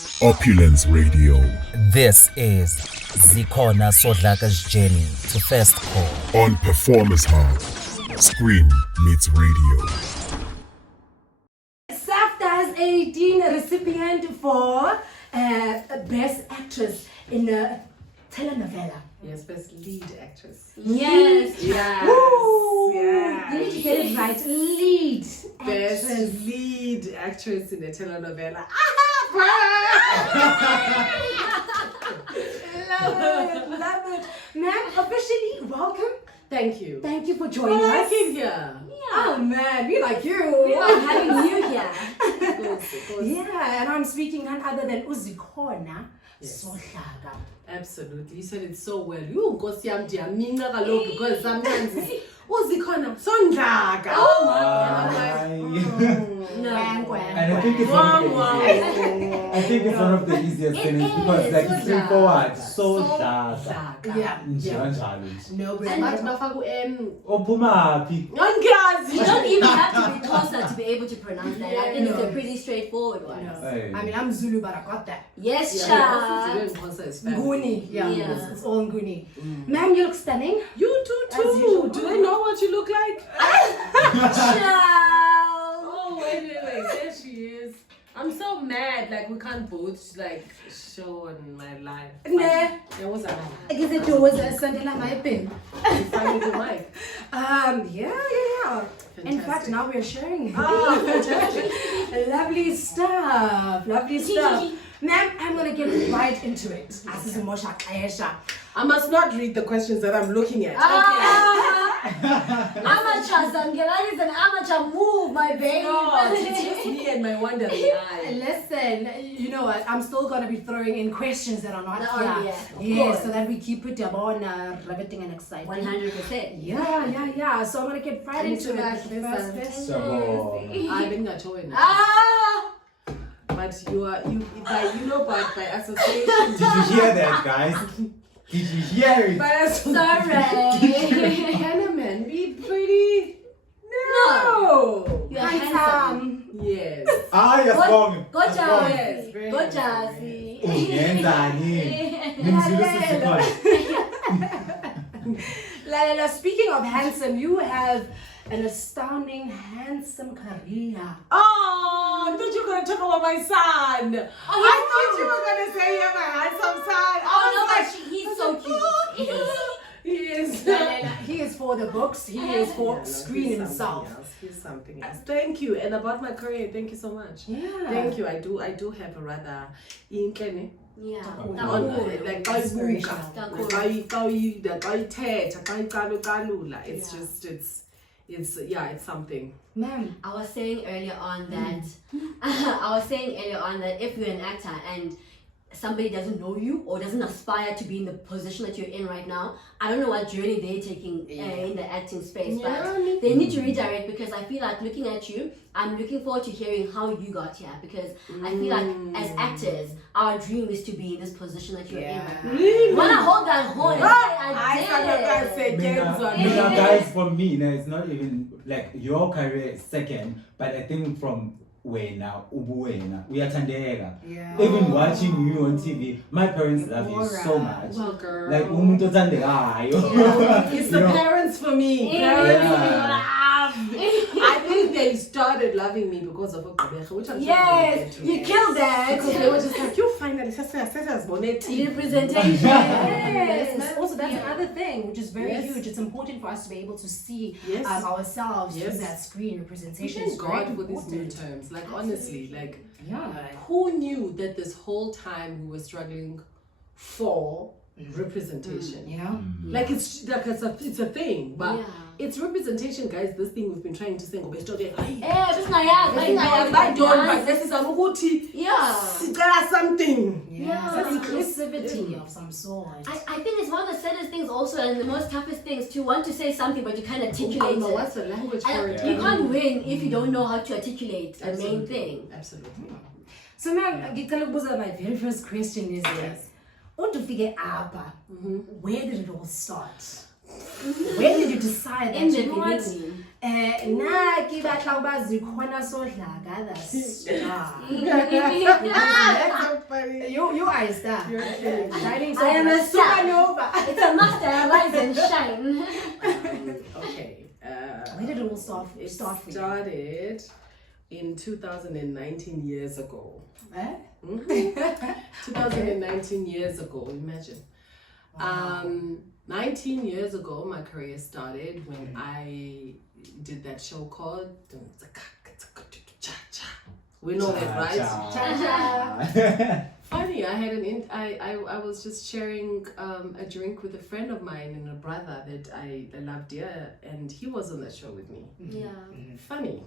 Opulence Radio. This is Zikhona Sodlaka's journey to first call. On Performers Hub. Scream meets radio. SAFTA has a Dean recipient for Best Actress in a telenovela. Yes, best lead actress. Yes. Yes. Woo! Yes. You need to get it right. Lead Best actress. lead actress in a telenovela. Love it. Ma'am, officially welcome. Thank you. Thank you for joining us. Here. Oh man, we like you. We love having you here. Yeah, and I'm speaking none other than Zikhona Sodlaka. Absolutely. You said it so well. You go see am diamina kaloku because sometimes Zikhona Sodlaka. And I think it's one of the easiest things because like it's straightforward. So dark. Yeah. No, but bafaku en Opuma. Igazi. You don't even have to be closer to be able to pronounce that. I think it's a pretty straightforward one. I mean, I'm Zulu, but I got that. Yes, child. Nguni. Yeah. Yeah. It's all Nguni. Ma'am, you look stunning. You do As usual. too. Do they know what you look like? Child. Oh, wait. There she is. I'm so mad. Like, we can't both, like, show on my life. Nah. There was a I guess it was a Sunday like my pen. find the mic. Yeah. In fact, now we're sharing. Oh, fantastic. Lovely stuff. Ma'am, I'm gonna get right into it. This is Mosha Ayesha. I must not read the questions that I'm looking at. Amateur Zangelani is an amateur move, my baby. No, it's just me and my wandering eye. Listen, you know what? I'm still gonna be throwing in questions that are not here. Of Yeah, course. so that we keep it on riveting and exciting. 100%. Yeah. So I'm gonna get right into it. Congratulations. First question. So I've been a join. But by association. did you hear that, guys? Did you hear it? By association. Sorry. Can a man be pretty? No. You're handsome. Yes. You're strong. Go Yes, Jazzy. very Go nice. Jazzy. La, speaking of handsome, you have an astounding handsome career. Oh, I thought you were going to talk about my son. I thought you were going to say you have a handsome son. Oh, no, but he's so cute. He is. He is for the books. He is for screen himself. He's something else. Thank you. And about my career, thank you so much. Yeah. Thank you. I do have a rather inkene. Yeah. Like it's something. Ma'am. I was saying earlier on that if you're an actor and somebody doesn't know you or doesn't aspire to be in the position that you're in right now, I don't know what journey they're taking in the acting space, but they need to redirect, because I feel like looking at you, I'm looking forward to hearing how you got here, because I feel like as actors, our dream is to be in this position that you're in right now. Really? When I hold that horn, I did. Guys, for me, it's not even like your career is second, but I think from wena ubuwena uyathandeka. Even watching you on TV, my parents love you so much. Well, girl. Like umuntu othandekayo. It's the parents for me. I think they started loving me because of Gqeberha, which I'm Yes, you killed that. because they were just like, you finally says bonnet. Representation. Yes. Also, that's another thing which is very huge. It's important for us to be able to see ourselves through that screen representation. Thank It's God very for these new important. terms. Like, honestly, like, Yeah. who knew that this whole time we were struggling for representation? You know? Like, it's a thing, but it's representation, guys. This thing we've been trying to say, Just not I don't, but this is a muguti. Yeah. Something. Yeah. It's inclusivity of some sort. I think it's one of the saddest things also, and the most toughest things, to want to say something but you can't articulate it. What's the language for it? You can't win if you don't know how to articulate the main thing. Absolutely. So, ma'am, my very first question is this. Undufike apa, where did it all start? When did you decide that, In the you know what? beginning. Ke batla ho ba Zikhona Sodlaka, that's star. That's so You are a star. You're kidding me. Shining so I am a bright. star. Supernova. It's a must rise and shine. Okay. Where did it all start for It you? started in 2019 years ago. Eh? 2019 years ago, imagine. 19 years ago, my career started when I did that show called We know that, right? Funny, I had I was just sharing a drink with a friend of mine and a brother that I love dear, and he was on that show with me. Yeah. Funny.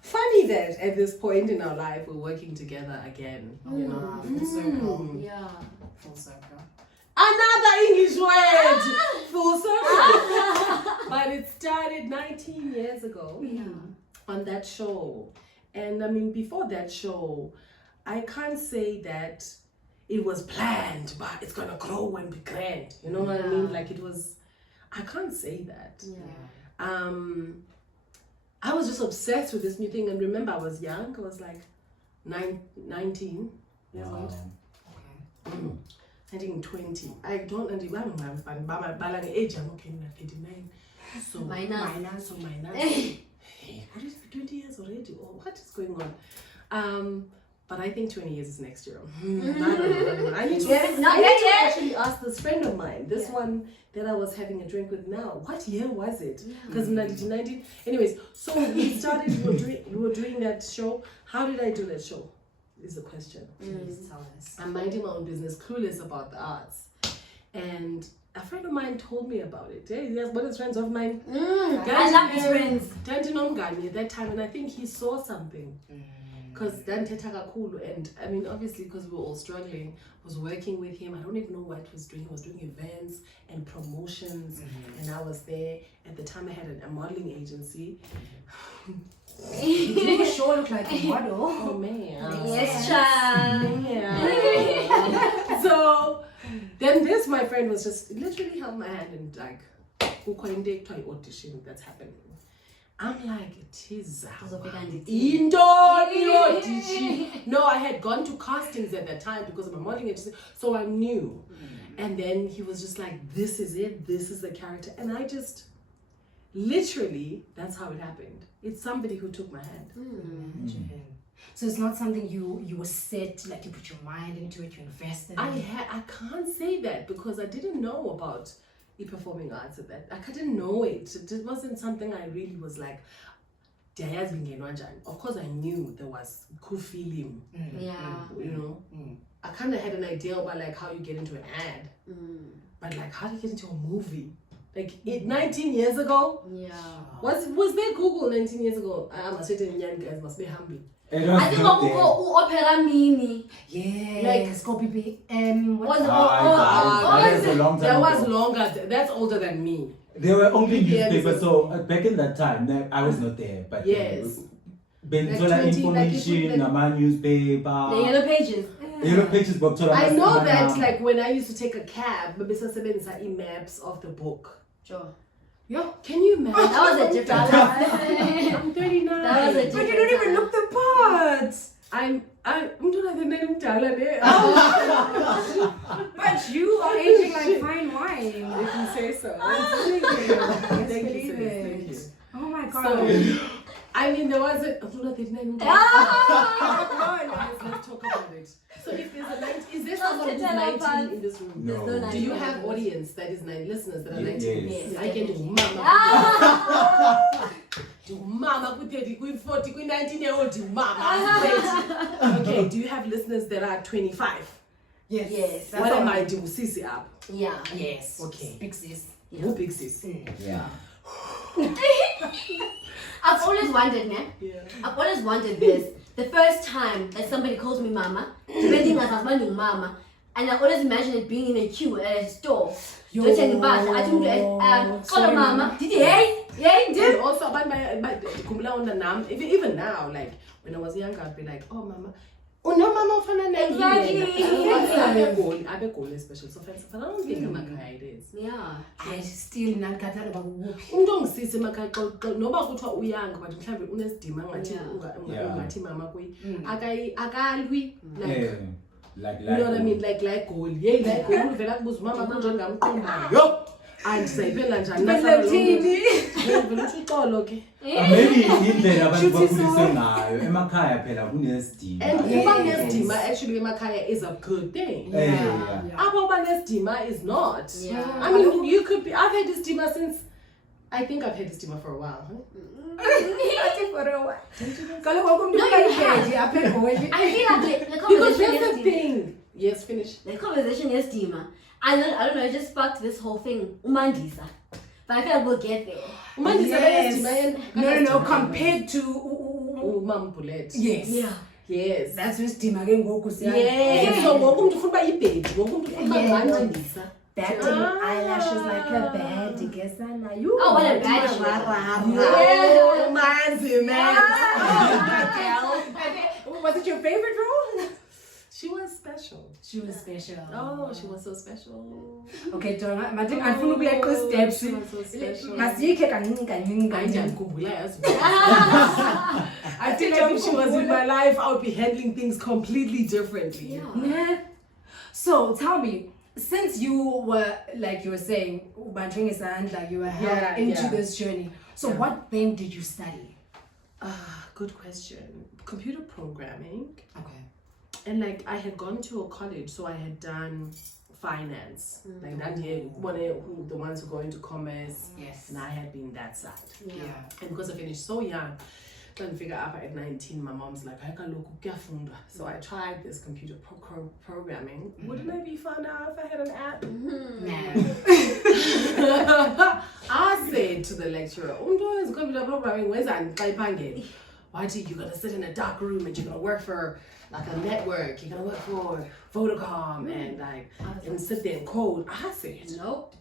Funny that at this point in our life we're working together again. You know. Full circle. Yeah. Full circle. Another English word! Full circle. But it started 19 years ago on that show. And I mean, before that show, I can't say that it was planned, but it's gonna grow and be grand. You know what I mean? Like it was, I can't say that. Yeah. I was just obsessed with this new thing. And remember, I was young. I was like 19 years old. I think 20. I don't understand. By the age, I'm okay, 39. So Minus. So minus. Hey, what is it, 20 years already? Oh, what is going on? But I think 20 years is next year. I don't know. I need to actually ask this friend of mine, this one that I was having a drink with now. What year was it? Because 1919. Anyways, so we started, we were doing that show. How did I do that show? Is the question. Please tell us. I'm minding my own business, clueless about the arts. And a friend of mine told me about it. Hey, yes, one of his friends of mine. I love his friends. Dantinomgani at that time, and I think he saw something. Because Dan Tetaka Kulu, and I mean, obviously, because we were all struggling, was working with him. I don't even know what he was doing. He was doing events and promotions, and I was there. At the time, I had a modeling agency. You sure look like a model. Oh, man. Yes, child. Yeah. So then this, my friend, was just literally held my hand and like, audition that's happening. I'm like, it is audition. No, I had gone to castings at that time because of my modeling agency, so I knew. And then he was just like, this is it, this is the character. And I just, literally, that's how it happened. It's somebody who took my hand. So it's not something you were set, like you put your mind into it, you invested in it. I can't say that because I didn't know about performing arts at that. I didn't know it. It wasn't something I really was like, of course I knew there was cool film. Yeah. You know? I kind of had an idea about like how you get into an ad. But like how do you get into a movie? Like 19 years ago? Yeah. Was there Google 19 years ago? I'm a certain young guys must be humble. I think opera mini. Yeah, Like, Scotho. That was a long time That was ago. longer. That's older than me. There were only Yeah, newspapers, so back in that time, I was not there, but Yes. Benzola Like 20, information, like Nama newspaper, The yellow pages. yellow pages, Boktola. I know that like when I used to take a cab, maps of the book. Sure. Yo, can you imagine? That was a different. I'm 39. That was a But you don't even look the part. I'm doing the name there. But you are aging like fine wine. If you say so. Thank Thank you, you. sis. Thank you. Oh my god. So, I mean, there was a. Let's talk about it. So, if there's a 19, is there someone who's 19 in this room? No. Do you have audience that is 9 listeners that are 19? Yes. I can do mama. Do mama with 30, with 40, with 19-year-old, do mama. Okay, do you have listeners that are 25? Yes. Yes. That's What all am I right. doing? Sissy up. Yeah. Yes. Okay. Big sis. Who big sis? Yeah. I've always wondered, man. Yeah. I've always wondered this. The first time that somebody calls me mama, depending as mama, and I always imagine it being in a queue at a store. Yo. Sorry, mama. Did you hear? And also about my kumula on the nam. Even now, like when I was younger, I'd be like, oh mama, Unomama ofana naye. Exactly. Abegoli especially so fancy. I don't think emakhaya it is. Yeah. I still nankathala bakuphi. Umuntu ongisisi emakhaya noba kuthiwa uyanga but mhlambe unesidima ngathi Yeah. ungathi mama kuyi. Akalwi Yeah. like you know what I mean like goal. Yeah, like goal uvela kubuza mama kunjani ngamqonda. Yo. And sayibela njani Belethini. Vele uxolo ke. Maybe indlela abantu bakhuliswe ngayo emakhaya phela kunesidima. And ukuba nesidima actually emakhaya is a good thing. Yeah. Abo banesidima is not. Yeah. I mean, you could be. I've had this stigma since. I think I've had this stigma for a while. Athi for a while. Kaloku umuntu uyayiphedi apha egoli. I feel like the Because conversation that's the yesterday. thing. Yes, finish. The conversation yesterday, I don't know, it just sparked this whole thing. Mandisa. But I feel like we'll get there. Yes. No, compared to Mom Bullet. yes. Yeah. Yes. That's when Stima ke ngoku siya. Yes. So woke umuntu ufuna ibaby, woke umuntu ufuna Mandisa. Batting eyelashes like a bad gesana. You. Oh, what a bad Oh, manzi man. Was it your favorite role? She was special. She was special. Oh, she was so special. Okay, Donna, madam, andifuna ukuya ku steps. She was so special. Masiyikhe kancinci kancinci I kancinci. ndiyakhumbula yazi. I think if she was in my life, I would be handling things completely differently. Yeah. So tell me, since you were like you were saying, Ubantwini Sandla, you were held into this journey. So what then did you study? Good question. Computer programming. Okay. And like I had gone to a college, so I had done finance. Like that here, the ones who go into commerce. Yes. And I had been that side. Yeah. And because I finished so young, trying to figure out at 19, my mom's like, I can look kuyafundwa. So I tried this computer programming. Wouldn't it be fun now if I had an app? I said to the lecturer, is computer programming, where's that? Why you're gonna sit in a dark room and you're gonna work for like a network, you're gonna work for Vodacom and like and sit there and code. I said Nope.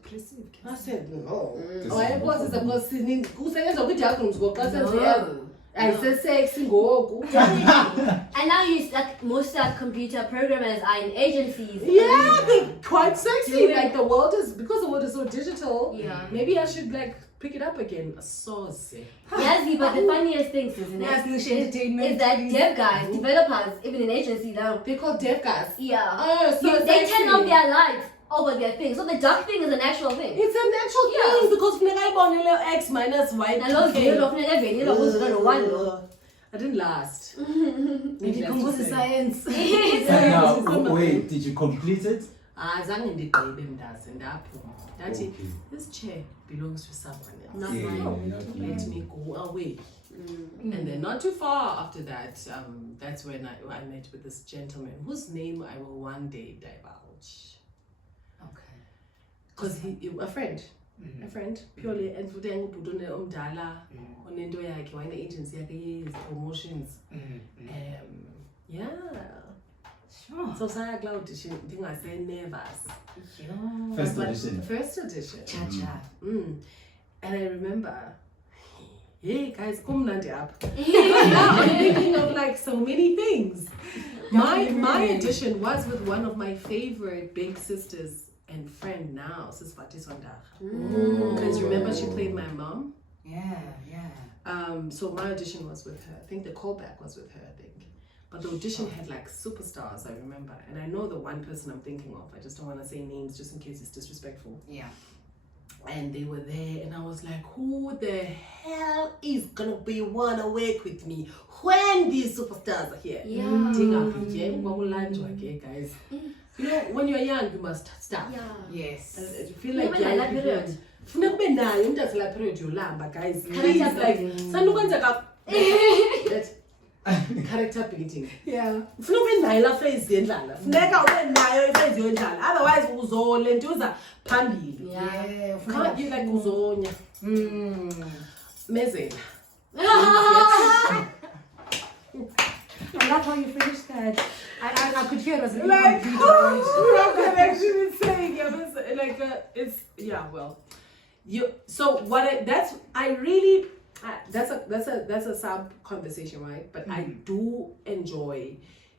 I said no. I was No. I said sexy go. And now you like most computer programmers are in agencies. Yeah, they're quite sexy. Like the world is because the world is so digital. Yeah. Maybe I should like pick it up again. So sick. Yes, but the funniest thing is Entertainment. that dev guys, developers, even in agencies now. They call dev guys. Yeah. Oh, so They sexy. turn off their lights over their thing. So the dark thing is an actual thing. It's a natural thing because when I born X minus Y. I love you. I didn't last. Maybe computer science. Now, wait, did you complete it? Zange ndigqibe mntazi ndaphuma. Ndathi this chair belongs to someone else. Not Yeah, mine. not Let me. me go away. And then not too far after that, that's when I met with this gentleman whose name I will one day divulge. Okay. Because he a friend. A friend, purely, and futhi engubhuti omdala onento yakhe wayene agency yakhe yes promotions. Yeah. Sure. So saya cloud audition ndingase nervous. First edition. First edition. Cha-cha. And I remember, hey guys, kumnandi apha. Now I'm thinking of like so many things. My audition was with one of my favorite big sisters and friend now, Sis Sodlaka. Because remember she played my mom. Yeah. So my audition was with her. I think the callback was with her, I think. But the audition had like superstars, I remember. And I know the one person I'm thinking of. I just don't want to say names just in case it's disrespectful. Yeah. And they were there and I was like, who the hell is gonna be wanna work with me when these superstars are here? Yeah. Guys. You know, when you're young, you must stop. Yeah. Yes. You feel like Even young like people. period. Funeka ube nayo into asela period yolamba, guys. Please, Character like, building. sandukwenzeka character building. Yeah. Funeka ube nayo la phase yendlala. Funeka ube nayo phase yendlala. Otherwise uzolentuza phambili. Yeah. Can't be like uzonya. Mezela. I love how you finished that. I could hear it was Like, incomplete. connection is saying, yeah, but like, it's, yeah, well, so that's a sub conversation, right? But I do enjoy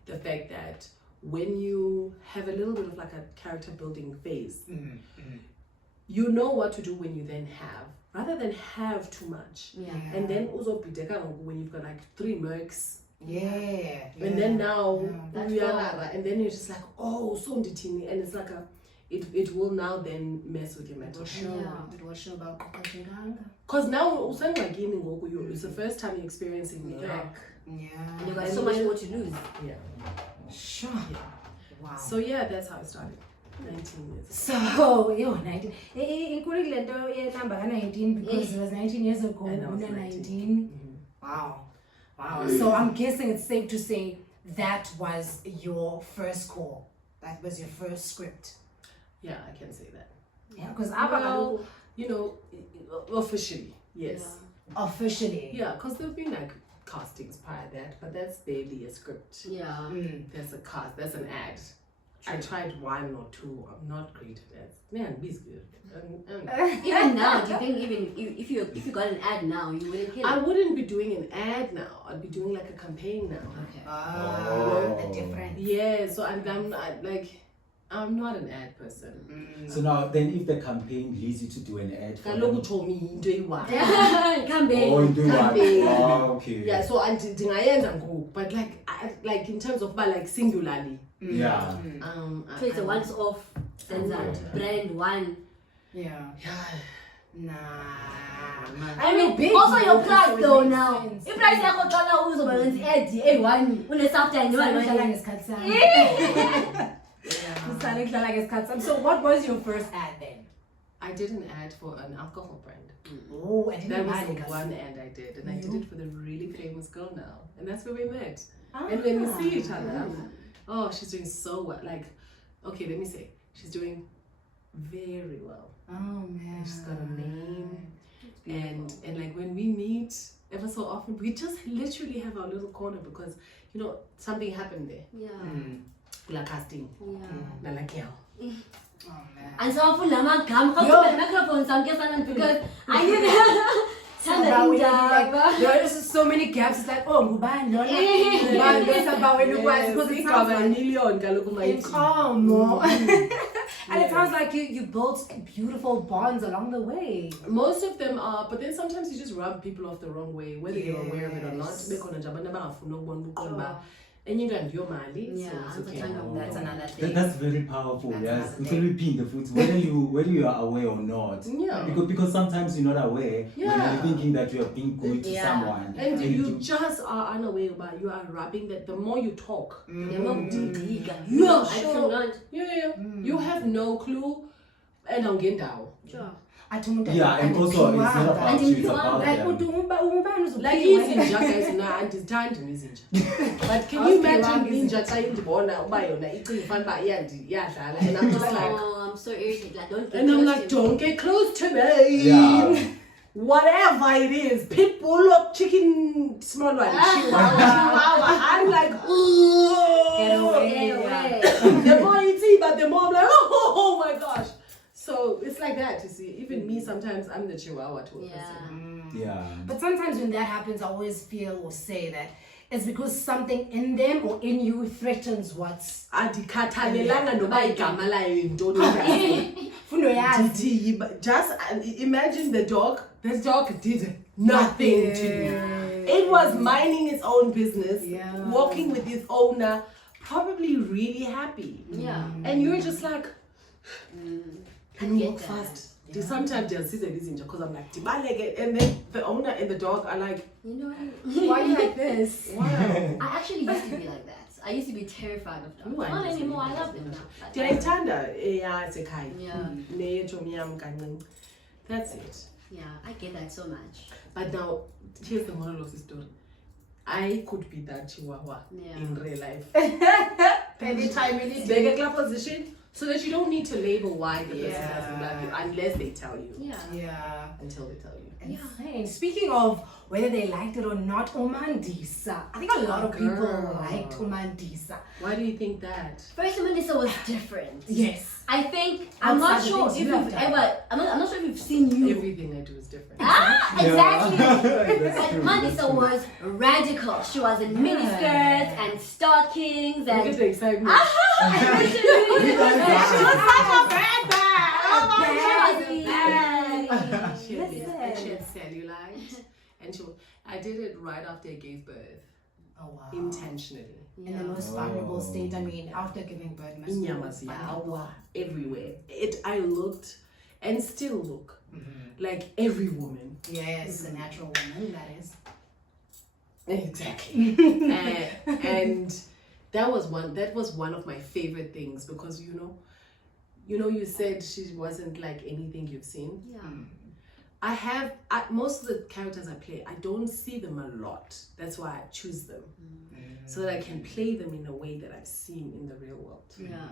the fact that when you have a little bit of like a character building phase, you know what to do when you then have, rather than have too much. And then also when you've got like 3 mercs. And then now, and then you're just like, oh, so ndithini, and it's like it will now then mess with your mental health. It will show about Because now, it's the first time you're experiencing it. And you've got so much more to lose. Sure. Wow. So yeah, that's how it started. 19 years. So, 19. Including the number 19 because it was 19 years ago. And I was 19. Wow. So I'm guessing it's safe to say that was your first call. That was your first script. Yeah, I can say that. Yeah, because well, officially, yes. Officially. Yeah, because there've been like castings prior to that, but that's barely a script. Yeah. That's a cast. That's an ad. I tried 1 or 2. I'm not great at that. Man, he's good. Even now, do you think even if you got an ad now, you wouldn't kill it? I wouldn't be doing an ad now. I'd be doing like a campaign now. The difference. Yeah, so I'm not an ad person. So now, then if the campaign leads you to do an ad for them, told me do what? Campaign. oh, do what? Campaign. Oh, okay. Yeah, so I go, but like in terms of like singularly. Yeah. So it's a once-off brand one. Yeah. Nah. I mean, also your price though now. Your price yakho qala uzoba wenza ad A1 unesafta So what was your first ad then? I did an ad for an alcohol brand. Oh, I didn't That was know the one ad I did, and I did it for the really famous girl now, and that's where we met. And when we see each other, oh, she's doing so well. Like, okay, let me say, she's doing very well. Oh man. She's got a name, and like when we meet ever so often, we just literally have our little corner because something happened there. Yeah. Casting. Yeah. Like girl. Oh man. And so I feel like I'm the microphone, so I'm guessing because I need there are just so many gaps. It's like, oh, because it sounds like and it sounds like you built beautiful bonds along the way. Most of them are, but then sometimes you just rub people off the wrong way, whether you're aware of it or not. And you got your money. Yeah, so it's okay. that's another thing. That's very powerful. That's Yes, another it's really pin the foot whether you are aware or not. Yeah. Because sometimes you're not aware when Yeah. you're thinking that you are being good to Yeah. someone. And you just are unaware about you are rubbing that the more you talk. No, I cannot. Yeah. You have no clue and I'm getting down. Sure. Yeah, and also it's not about you, it's about them. Like izinja guys na andizithandi izinja. But can you imagine izinja xa indibona uba yona icinga ufana uba iyadlala and I'm just like Oh, I'm so irritated. Like, don't get and I'm close like to don't get close to me. Yeah. Whatever it is, pit bull or chicken small one, chihuahua. I'm like, Get away. Get away. the more you see, but the more I'm like, oh my gosh. So it's like that, you see. Even me, sometimes I'm the chihuahua to a person. Yeah. But sometimes when that happens, I always feel or say that it's because something in them or in you threatens what's Andikhathalelanga noba igama layo yintoni ngazi. fundo yazi. Just imagine the dog. This dog did nothing to me. It was minding its own business, walking with its owner, probably really happy. Yeah. And you're just like, can you get walk that. fast? Sometimes they'll see this because I'm like, Tibalege, and then the owner and the dog are like, You know, Why are you like this? wow. I actually used to be like that. I used to be terrified of dogs. Ooh, I Not used to anymore. be I love like them that. now. Ndiyayithanda eyasekhaya. Yeah. Neyotshomi yam kancinci. That's it. Yeah, I get that so much. But now, here's the moral of the story. I could be that chihuahua Yeah. in real life. Anytime, any Beg a clap position, So that you don't need to label why the person doesn't love you unless they tell you. Yeah. Until they tell you. Insane. Speaking of whether they liked it or not, Mandisa. I think a lot of people liked Mandisa. Why do you think that? First, Mandisa was different. Yes. I think I'm not Outside the sure if things you've you have done. ever. I'm not sure if you've seen you. Everything I do is different. Exactly. That's true, Mandisa that's true. was radical. She was in miniskirts and stockings Look at and. the excitement. She was such a bad She had cellulite, and I did it right after I gave birth, Oh wow. intentionally. In the most vulnerable state. I mean, after giving birth, must be Inyamas, vulnerable. everywhere. I looked, and still look, like every woman. Yes, a natural woman, that is. Exactly. and that was one of my favorite things, because you said she wasn't like anything you've seen. Yeah. Most of the characters I play, I don't see them a lot. That's why I choose them, so that I can play them in a way that I've seen in the real world. Yeah.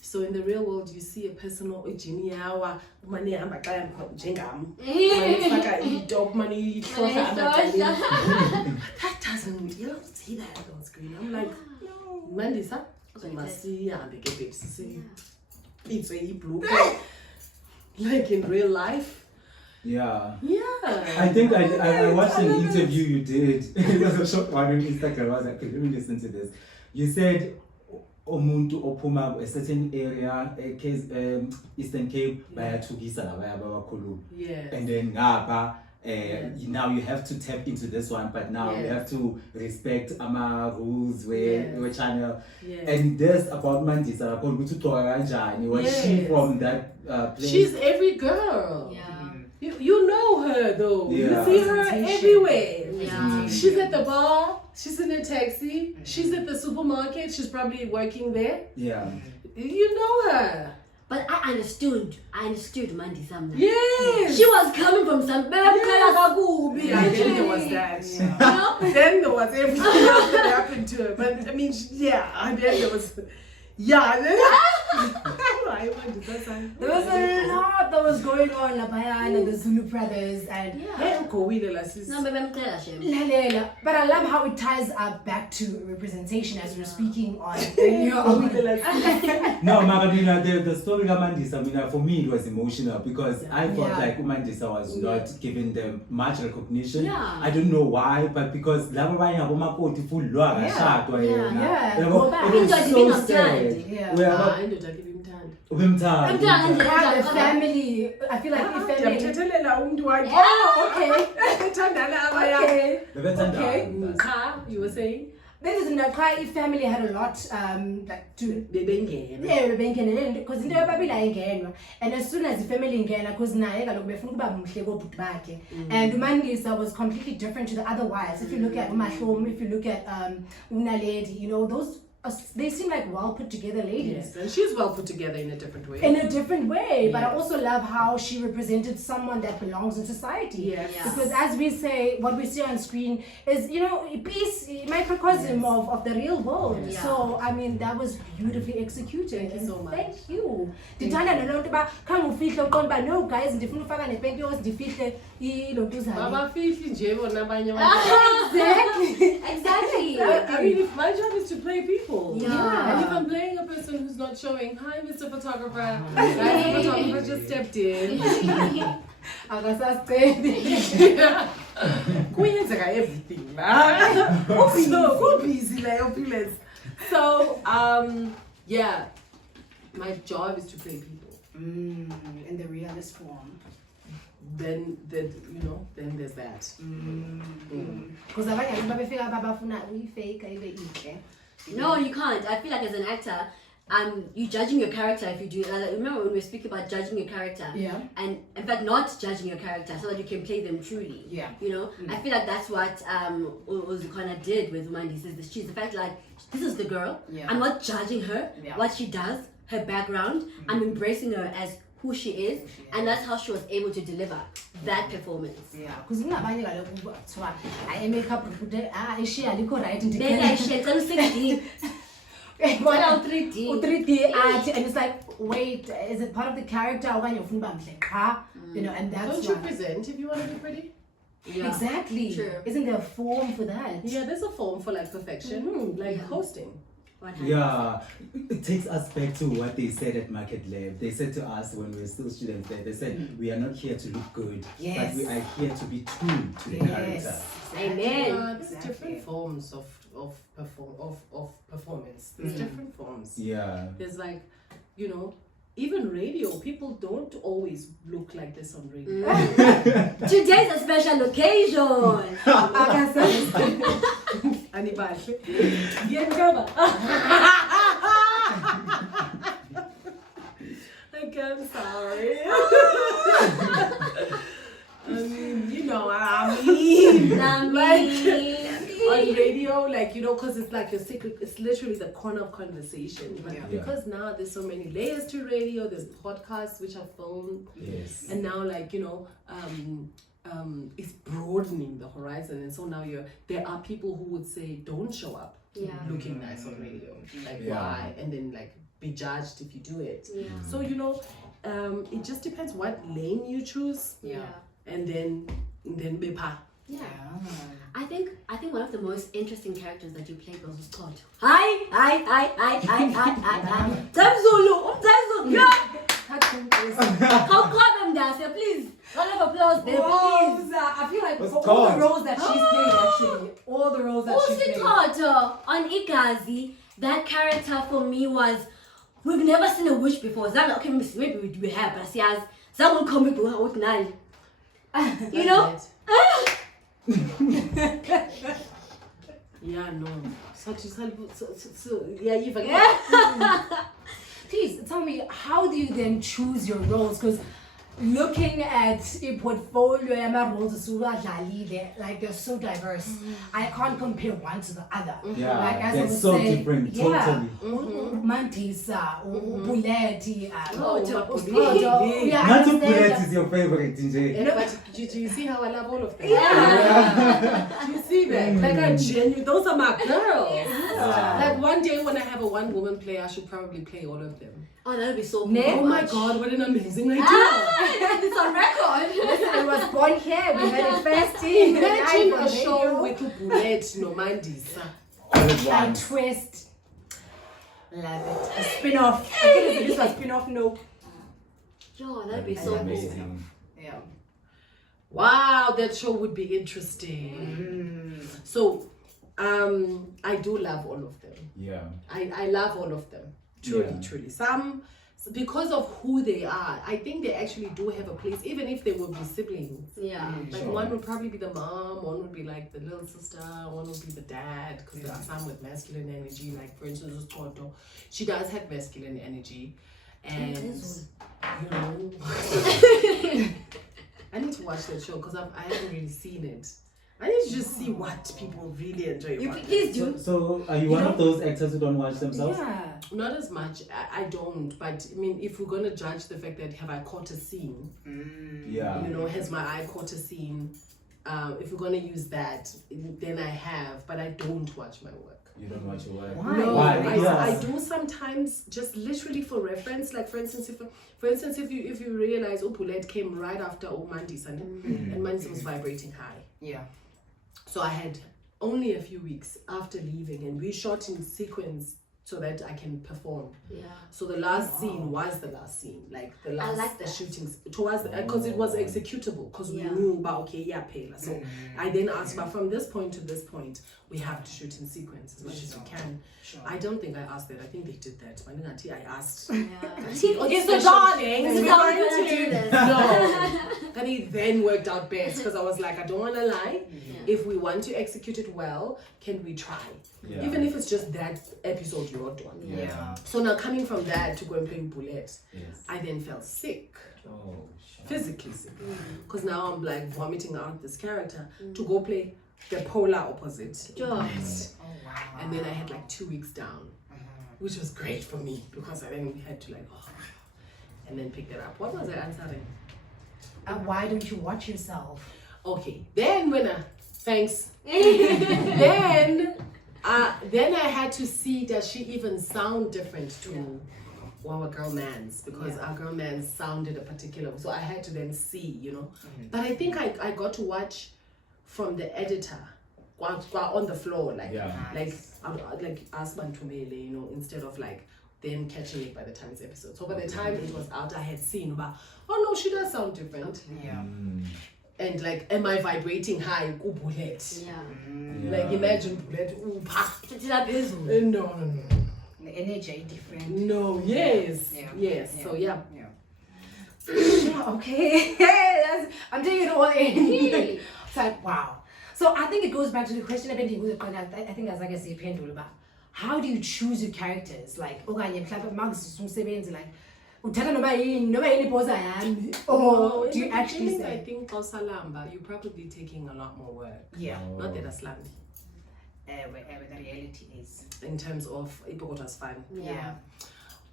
So in the real world, you see a person or that doesn't, you don't see that on screen. I'm like, no, Mandisa, you must see it's a blue, like in real life. Yeah. Yeah. I think I watched an interview you did. It was a short one on Instagram. I was like, okay, let me listen to this. You said umuntu ophuma a certain area, Eastern Cape, bayathukisa la bayabakhuluma. Yes. And then ngapha now you have to tap into this one, but now you have to respect ama rules where channel. Yes. And this about Mandisa, was she from that place? She's every girl. Yeah. You know her though. Yeah. You see her everywhere. Yeah. She's at the bar. She's in a taxi. She's at the supermarket. She's probably working there. Yeah. You know her. But I understood Mandisa. Yes. She was coming from some Yeah, then there was that. You know? Then there was everything else that happened to her. But I mean, and then there was. There was a lot that was going on, Labayan and the Zulu brothers, and Lalela. But I love how it ties up back to representation, as we were speaking on earlier. No, Magamina, the story of Mandisa, for me, it was emotional because I felt like Mandisa was not giving them much recognition. Yeah. I don't know why, but because Lababaya Bomakoti full Lua, it was so sad. Yeah. The family, I feel like the family. Okay. You were saying? This is not quite. Family had a lot like to. Because into yobabili ayingenwa, and as soon as the family ingena, because naye kaloku befuna ukuba mhle kobhuti bakhe, and Mandisa was completely different to the other wives. If you look at Umahlomi, if you look at Unaledi, those. They seem like well put together ladies. Yes, and she's well put together in a different way. But I also love how she represented someone that belongs in society. Yes. Because as we say, what we see on screen is, peace, microcosm of the real world. Yeah. So, I mean, that was beautifully executed. Thank you so much. Thank you. No, guys, exactly. Exactly. I mean, my job is to play people. Yeah. And if I'm playing a person who's not showing, hi, Mr. Photographer. The photographer just stepped in. Everything. So busy, So, yeah, my job is to play people. In the realist form. Then there's that. Because No, you can't. I feel like as an actor, you judging your character if you do. Remember when we were speaking about judging your character? Yeah. And in fact, not judging your character so that you can play them truly. Yeah. I feel like that's what Zikhona did with Mandisa. She's the fact like this is the girl. Yeah. I'm not judging her, what she does, her background. I'm embracing her as who she is, and that's how she was able to deliver that performance. Yeah, because ngabanye kaloku kuthiwa I makeup is she alikho right Maybe I should 16. What? 3D. 3D art, and it's like, wait, is it part of the character? You know, and that's Don't you why. present if you want to be pretty? Yeah. Exactly. True. Isn't there a form for that? Yeah, there's a form for like perfection, like Yeah. hosting. Yeah, it takes us back to what they said at Market Lab. They said to us when we were still students there, they said, we are not here to look good, Yes. but we are here to be true to the character. Amen. There's different forms of performance. There's different forms. Yeah. There's like, you know, even radio, people don't always look like this on radio. Today's a special occasion. Anybody? Yeah, Gqeberha. Okay, I'm sorry. I mean, you know what I mean. On radio, like, you know, because it's like your secret, it's literally the corner of conversation. But because now there's so many layers to radio, there's podcasts which are filmed, Yes. and now, like, you know, it's broadening the horizon. And so now there are people who would say, don't show up looking nice on radio. Like, why? And then, like, be judged if you do it. So, you know, it just depends what lane you choose. And then bepa. Yeah. I think one of the most interesting characters that you played was Scotho. Hi. Tamzulu. Yeah. How call them there, please. Round of applause there, please. I feel like What's for all called? the roles that she's played, actually, all the roles that she's played. Scotho on Igazi, that character for me was, we've never seen a witch before. Zanga, okay, maybe we have, but see, as Zanga comic book with Nali. You know? Yeah, no. So yeah, you forget. Please tell me, how do you then choose your roles? Because looking at a portfolio, like they're so diverse. I can't compare one to the other. Yeah, like, as I they're was so saying, different, yeah. totally. Mandisa, Bulelwa, Yeah, Not Bullet is your favorite, DJ. but do you see how I love all of them? Yeah. Do you see that? Like, I genuinely, those are my girls. Yeah. Like, one day when I have a one-woman play, I should probably play all of them. Oh, that would be so cool. Oh my God, what an amazing idea! It's on record. Listen, I was born here. We had it first team. Imagine a show with Bullet no Mandisa. All at I once. twist. Love it. A spin-off. I think this was a spin-off. No. Yo, that'd be It's so cool. amazing. Yeah. Wow, that show would be interesting. So, I do love all of them. Yeah. I love all of them. Truly. Some, because of who they are, I think they actually do have a place, even if they would be siblings. Yeah. Like, one would probably be the mom, one would be like the little sister, one would be the dad, because there are some with masculine energy, like for instance Scotho. She does have masculine energy, and you know, I need to watch that show because I haven't really seen it. I need to just see what people really enjoy about it. Please do. So are you one of those actors who don't watch themselves? Yeah. Not as much. I don't. But I mean, if we're gonna judge the fact that have I caught a scene, Yeah. you know, has my eye caught a scene? If we're gonna use that, then I have. But I don't watch my work. You don't watch your work. Why? No, Why? I Yes. do sometimes, just literally for reference. Like for instance, if you realize Bullet came right after Mandisa and Mandisa was vibrating high. Yeah. So I had only a few weeks after leaving, and we shot in sequence so that I can perform. Yeah. So the last scene was the last scene, like the last like that. shootings towards because it was executable because we Yeah. knew about Pela. So I then asked, but from this point to this point, we have to shoot in sequence as much as we can. Sure. I don't think I asked that. I think they did that. I asked. Yeah. Okay, so darling, This is we're how we're going gonna to do this. no. And it then worked out best because I was like, I don't want to lie. Yeah. If we want to execute it well, can we try? Yeah. Even if it's just that episode you're doing. Yeah. So now coming from that to go and play Bullet, Yes. I then felt sick, Oh, shit. physically sick, because now I'm like vomiting out this character to go play the polar opposite. Just. Oh wow. And then I had like 2 weeks down, which was great for me because I then had to like, and then pick it up. What was I answering? Why don't you watch yourself? Okay, then when thanks. Then Then I had to see, does she even sound different to our girl mans? Because our girl mans sounded a particular, so I had to then see, you know. But I think I got to watch from the editor on the floor, like ask Bantumele, you know, instead of like them catching it by the time it's episode. So by the time it was out, I had seen about, oh no, she does sound different. And like, am I vibrating high? Go bullet. Like imagine bullet. No. The energy different. No, yes. So yeah. Okay. I'm taking it all in. It's like, wow. So I think it goes back to the question I think as like I say, about how do you choose your characters? Like, okay, like, or do you actually say? I think Salamba, you're probably taking a lot more work. Not that that's slammed. Where the reality is. In terms of it was fun.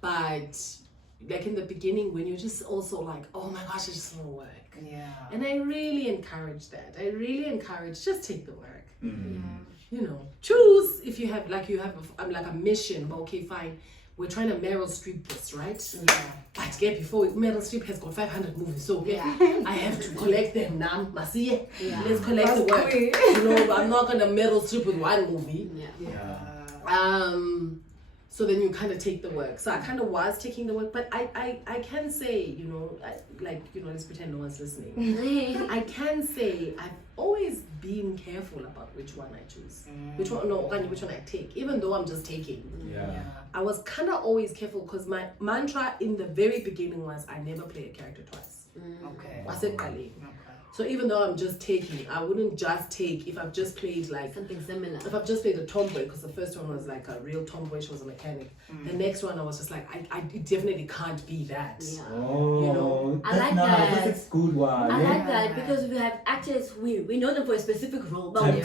But like in the beginning when you're just also like, oh my gosh, I just want to work. And I really encourage that. I really encourage, just take the work. You know, choose if you have like a mission, but okay, fine. We're trying to Meryl Streep this, right? But before Meryl Streep has got 500 movies, so I have to collect them now. Let's collect the work. You know, I'm not gonna Meryl Streep with one movie. So then you kind of take the work. So I kind of was taking the work, but I can say, you know, let's pretend no one's listening. I can say I've always been careful about which one I choose, which one I take, even though I'm just taking. I was kind of always careful because my mantra in the very beginning was I never play a character twice. So even though I'm just taking, I wouldn't just take if I've just played like something similar. If I've just played a tomboy, because the first one was like a real tomboy, she was a mechanic. The next one I was just like, I definitely can't be that. Yeah. Oh, you know, I like that. That's a good one. I like that because we have actors we know them for a specific role, but we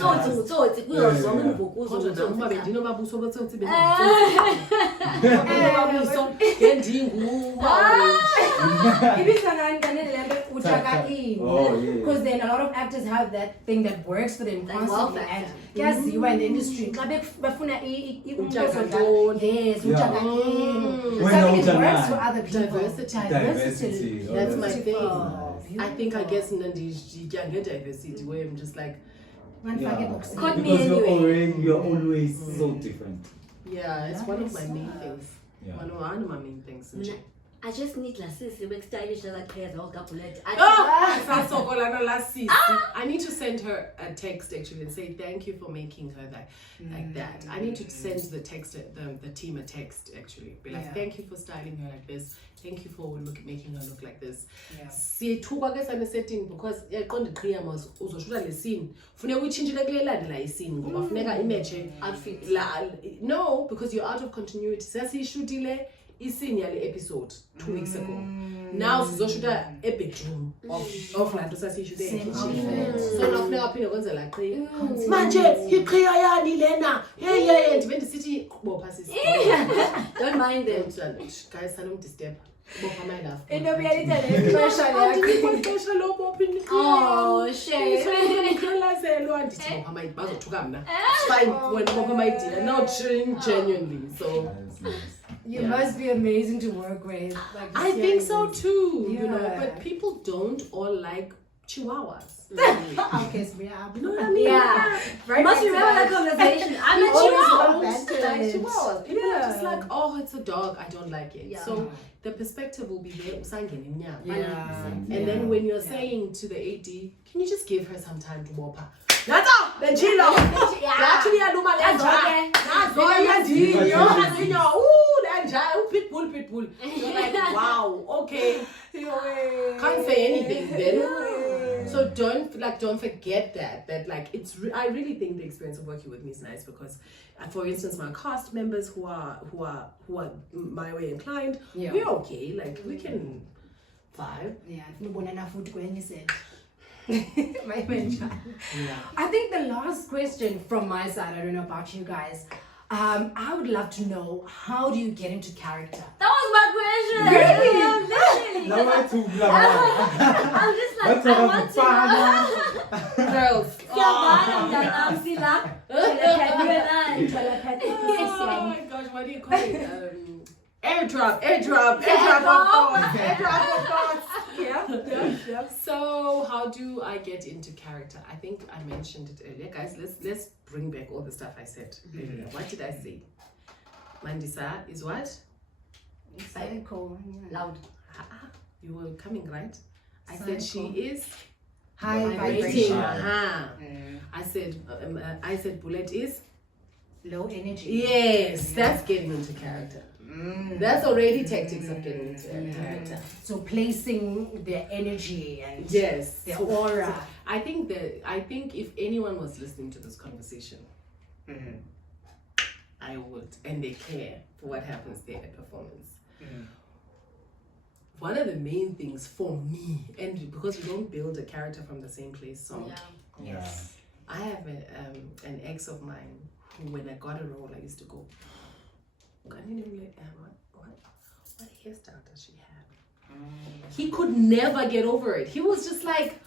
because then a lot of actors have that thing that works for them constantly, and yes, you are in the industry. Yes, so I think it works for other people. Diversity. That's my thing. I think I guess Nandi can get diversity where I'm just like, because you're always so different. Yeah, it's one of my main things. One of my main things. I just need glasses to make stylish like players all double it. I need to send her a text actually and say thank you for making her like that. I need to send the text the team a text actually. Be like, thank you for styling her like this. Thank you for making her look like this. See, because no, because you're out of continuity. Episode 2 weeks ago. Now shoot a bedroom of like so now like manje yani lena and when the city don't mind them guys, I don't disturb. Oh shit. Genuinely. So you must be amazing to work with. Like, I think so too, you know, but people don't all like chihuahuas. Okay, so you know what I mean? Right. Must remember that conversation. I'm a chihuahua. Chihuahuas. People are just like, oh, it's a dog. I don't like it. So the perspective will be there. And then when you're saying to the AD, can you just give her some time to walk her? That's all. Then chilo. Actually, I do my pitbull. You're like, wow, okay. Can't say anything then. So don't forget that like it's. I really think the experience of working with me is nice because, for instance, my cast members who are my way inclined, we're okay. Like we can vibe. I think the last question from my side, I don't know about you guys. I would love to know, how do you get into character? That was my question. Really? Literally. I'm just What's I up, want to father? Girls. Siyabana mntanam sila. Telepathy, you and I. Telepathy. Oh my gosh, what do you call it? Airdrop of thoughts. Yeah. So how do I get into character? I think I mentioned it earlier. Guys, let's bring back all the stuff I said earlier. What did I say? Mandisa is what? Psycho. Loud. You were coming right. I said she is High vibrating. vibration. I said Bullet is Low energy. yes. That's getting into character. That's already tactics of getting into character. So placing their energy and Yes. their So- aura. so I think if anyone was listening to this conversation, I would, and they care for what happens there at performance. One of the main things for me, and because we don't build a character from the same place, so Yes. I have an ex of mine who, when I got a role, I used to go, what hairstyle does she have? He could never get over it. He was just like,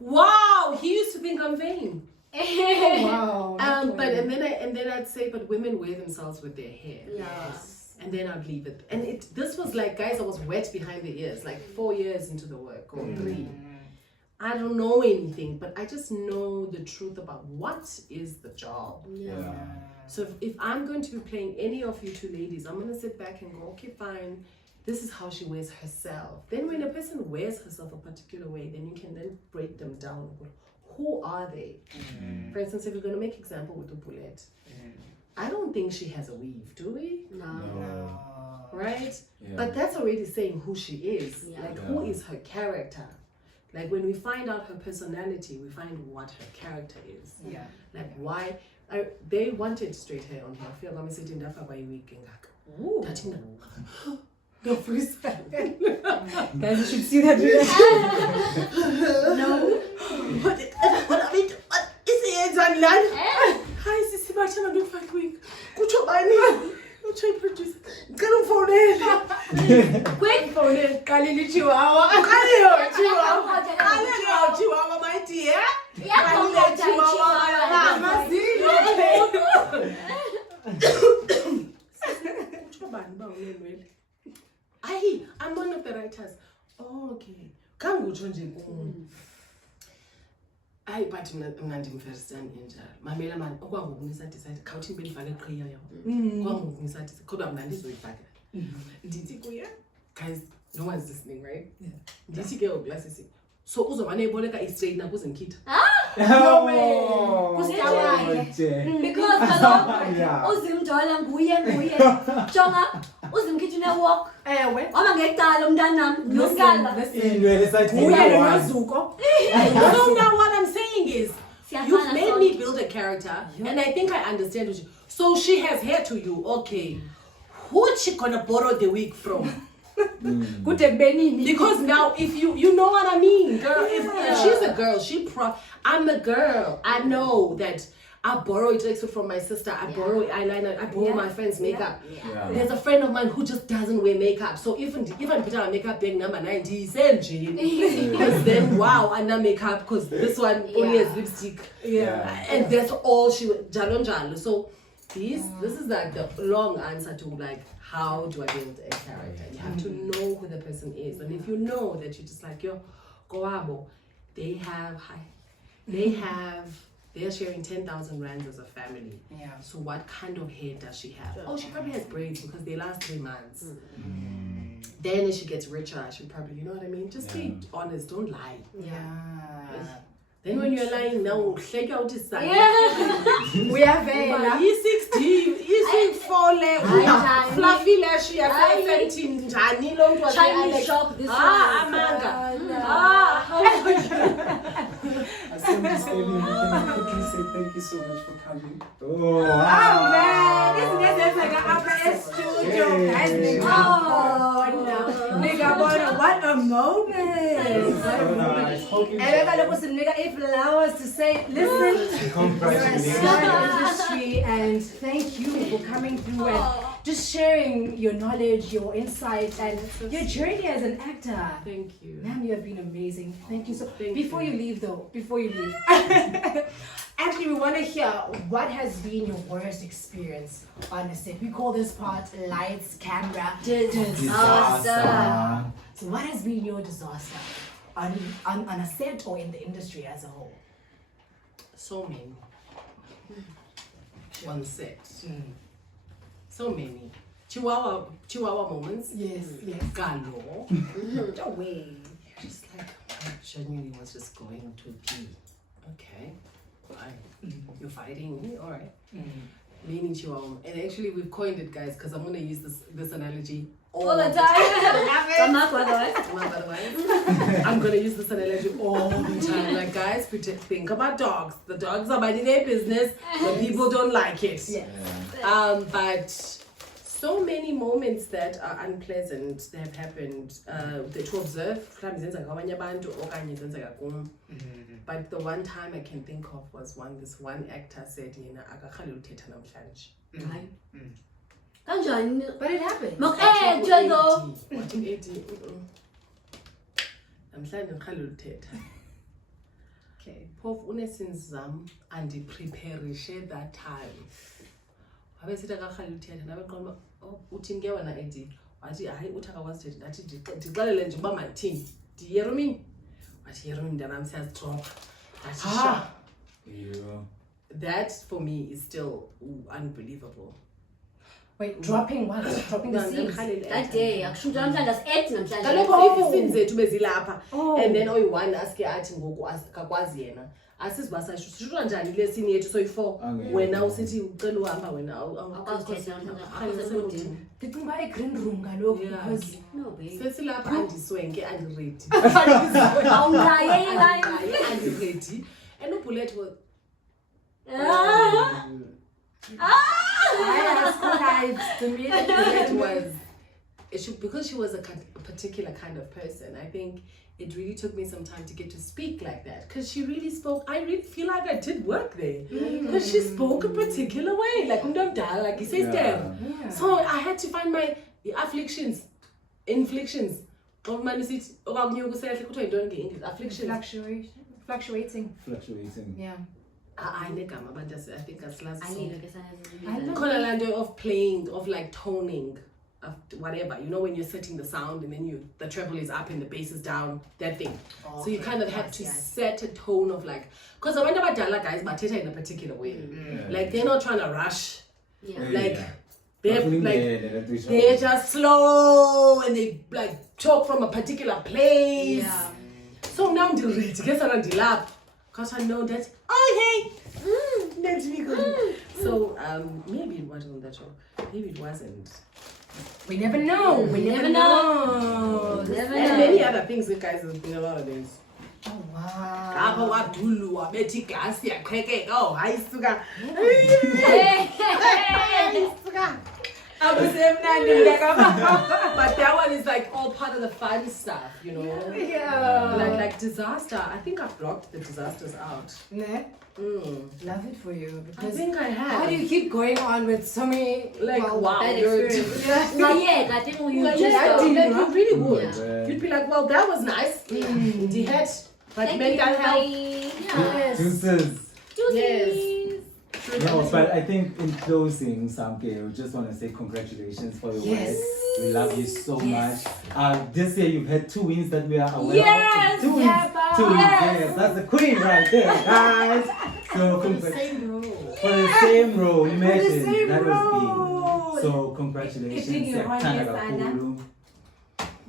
wow, he used to think I'm vain. Wow. But and then I'd say, but women wear themselves with their hair. Yes. And then I'd leave it. And this was like, guys, I was wet behind the ears, like 4 years into the work, or 3. I don't know anything, but I just know the truth about what is the job. Yeah. So if I'm going to be playing any of you two ladies, I'm going to sit back and go, okay, fine. This is how she wears herself. Then when a person wears herself a particular way, then you can then break them down. Who are they? For instance, if we're going to make example with the bullet, I don't think she has a weave, do we? No. Right? Yeah. But that's already saying who she is. Yeah. Like, who is her character? Like, when we find out her personality, we find what her character is. Yeah. Like, why? They wanted straight hair on her. I feel like sitting there for a week. Ooh. Touching them. The first time. Guys, you should see that video. No. What is it? Hi, Sissy, but I'm doing 5 weeks. Good job, Annie. I'll try to produce. Get on phone in. Quick. Phone in. Kalili Chihuahua. Chihuahua, my dear. I'm one of the writers. Oh, okay. Can't go to I but mna ndimverisani njalo mamela mani okwangoku nisadecide khawuthi belivale iqhiya yabo kwangoku nisadecide kodwa mna ndizoyifaka ndithi kuye guys no one's listening, right? Ndithi ke oglasses so uzomane eboleka istraight na kuzinkhitha No way. Because kaloku uzimjola nguye jonga uzimkhithi une-walk Ewe. wama ngekuqala umntanam ngiyokala So now what I'm saying is you've made me build a character and I think I understand what you, so she has hair to you, okay, who's she gonna borrow the wig from? Because now if you know what I mean, girl, if she's a girl, I'm a girl, I know that I borrow it from my sister, I borrow eyeliner, I borrow my friend's makeup. There's a friend of mine who just doesn't wear makeup, so even put on makeup bag number 90 because then wow, and now makeup because this one only has lipstick, and that's all she jalo jalo. So this is like the long answer to like, how do I build a character? You have to know who the person is, and if you know that you're just like, yo, Goabo, they're sharing 10,000 rands as a family. Yeah. So what kind of hair does she have? Oh, she probably has braids because they last 3 months. Then as she gets richer, she'll probably, you know what I mean? Just be honest, don't lie. Then when you're lying now, shake out his side. We are very E60, E4 fluffy lash, Chinese shop this amanga. Quickly say thank you so much for coming. Oh, man, this is like an upper studio. Guys, what a moment. What a moment. And I was a flowers to say, listen, you're a star in the industry, and thank you for coming through and just sharing your knowledge, your insights, and your journey as an actor. Thank you. Ma'am, you have been amazing. Thank you so much. Before you. you leave, actually, we want to hear what has been your worst experience on a set. We call this part lights, camera, disaster. So, what has been your disaster on a set or in the industry as a whole? So many. One set. So many. Chihuahua moments. Yes. Galore. No way. Just like, I genuinely was just going to pee. Okay, fine. You're fighting me? All right. Meaning Chihuahua. And actually, we've coined it, guys, because I'm going to use this analogy all the time. I'm going to use this analogy all the time. Like, guys, think about dogs. The dogs are minding their business, but people don't like it. Yeah. But so many moments that are unpleasant that have happened to observe. But the one time I can think of was this one actor said, But it happened. Okay. Phofu unesins zam andipreparishe that time. Wabe sithi akakhala uthetha nabe qoma uthini ke wena Eddie wathi hayi uthi akakwazi uthetha ndathi ndixelele nje uba mandithini ndiyero mini wathi yero mini mntanam siyazidropa ndathi that for me is still unbelievable. Wait, dropping what? Dropping the scenes? That day, kaloku iiscenes zethu bezilapha and then oyi-one aske athi ngoku akakwazi yena asiziba sishutshwa njani le scene yethu soyi-4 wena usithi ucela uhamba wena ndicinga uba i-green room kaloku because sesilapha andiswenke andiredi andiredi and uBullet was because she was a particular kind of person. I think it really took me some time to get to speak like that because she really spoke. I really feel like I did work there because she spoke a particular way, like like he says there. So I had to find my inflections. Fluctuating. Yeah. I think of playing, of like toning, of whatever, you know, when you're setting the sound and then the treble is up and the bass is down, that thing. So you kind of have to set a tone of like, because I wonder about Dala guys, but in a particular way. Like they're not trying to rush. Like they're just slow and they like talk from a particular place. So now I'm ready to get around the lap. Because I know that, okay, let's be good. So, maybe it wasn't on that show. Maybe it wasn't. We never know. We never know. And many other things that guys have been a lot of days. Oh, wow. But that one is like all part of the fun stuff, you know. Like disaster. I think I've blocked the disasters out. Love it for you because I think I have. How do you keep going on with so many wow, that experience? I think you really would. You'd be like, well, that was nice. The head, but mental health. Yes. No, but I think in closing, Samke, we just want to say congratulations for your work. We love you so much. This year you've had 2 wins that we are aware of. 2 wins. 2 wins. Yes, that's the queen right there, guys. So for the same role. For the same role, imagine that was big. So congratulations.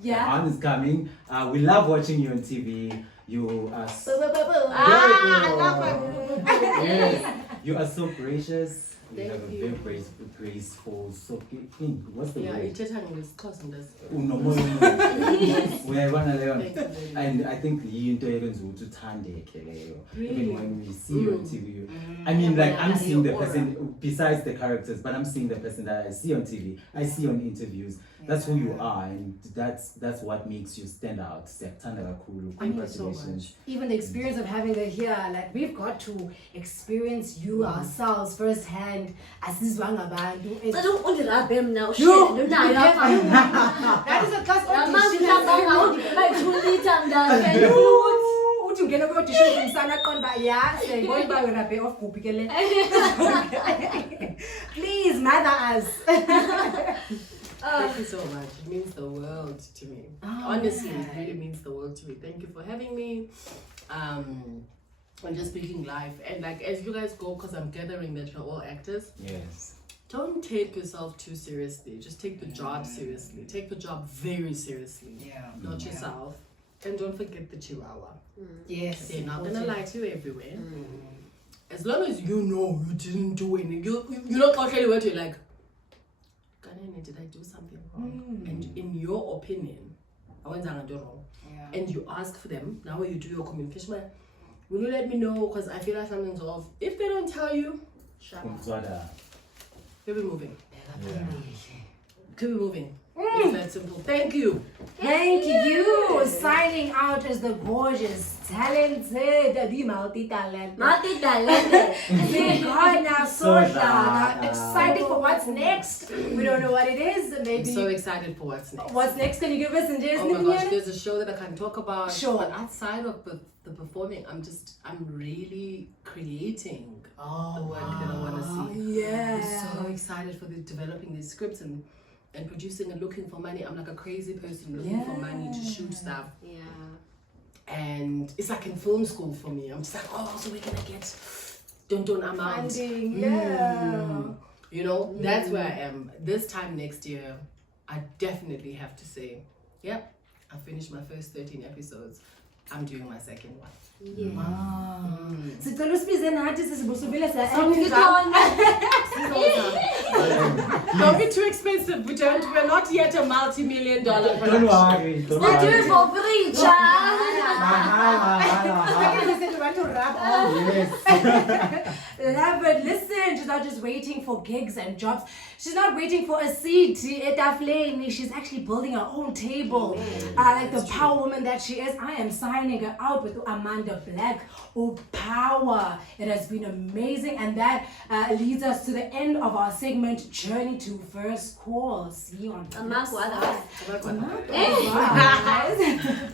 The arm is coming. We love watching you on TV. You are I love it. Yes. You are so gracious. You have a very graceful, so what's the Yeah, word? ithetha ngesixhosa ndosi. Uyayibona leyo Thank you very much. and I think yinto eyenza ukuthi uthandeke leyo Really? even when we see you on TV I mean like I'm seeing the person besides the characters but I'm seeing the person that I see on TV I see on interviews that's who you are and that's what makes you stand out. Siyakuthanda kakhulu. Congratulations. Even the experience of having her here, like we've got to experience you ourselves firsthand. Asizwa ngabantu. I don't want to rub him now. Shit, You- no, That is a class audition. Uthi ungena kwi-audition umsana aqonda uba ya siyayibona uba urabhe off group ke le. Please mother us. Thank you so much. It means the world to me. Honestly, it really means the world to me. Thank you for having me. And just speaking live. And like as you guys go, because I'm gathering that you're all actors, Yes. don't take yourself too seriously. Just take the job seriously. Take the job very seriously. Yeah. Not yourself. And don't forget the chihuahua. Yes. They're not gonna lie to you everywhere. As long as you know you didn't do anything, you're not actually what you're like, Kanene, did I do something wrong? And in your opinion, I went do wrong. Yeah. And you ask for them, now when you do your communication, like, will you let me know? Because I feel like something's off. If they don't tell you, shut up. Umzwada. Keep it moving. Yeah. Keep it moving. It's that simple. Thank you. Thank you. Signing out as the gorgeous, talented, the multi-talent. Multi-talented. Zikhona Sodlaka. Sodlaka. Excited for what's next. We don't know what it is. I'm Maybe so excited for what's next. what's next? Can you give us a Oh my gosh, there's a show that I can talk about. Sure. But outside of the performing, I'm really creating the work that I want to see. Yeah. I'm so excited for developing these scripts and producing and looking for money. I'm like a crazy person looking for money to shoot stuff. Yeah. And it's like in film school for me. I'm just like, oh, so we're gonna get don't amount. Funding. Yeah. You know, that's where I am. This time next year, I definitely have to say, yep, I finished my first 13 episodes. I'm doing my second one. Yeah. Sicela usibize nathi sisibusubile Don't be too expensive. We're not yet a multi-million-dollar Don't production. worry. Don't I do worry. it for free, child. Yeah, but listen, she's not just waiting for gigs and jobs. She's not waiting for a seat at Aflane. She's actually building her own table. Like the power woman that she is, I am signing her out with Amanda Black. Oh, power. It has been amazing. And that leads us to the end of our segment, Journey to First Call. See you on Camagu Otherwise. Otherwise.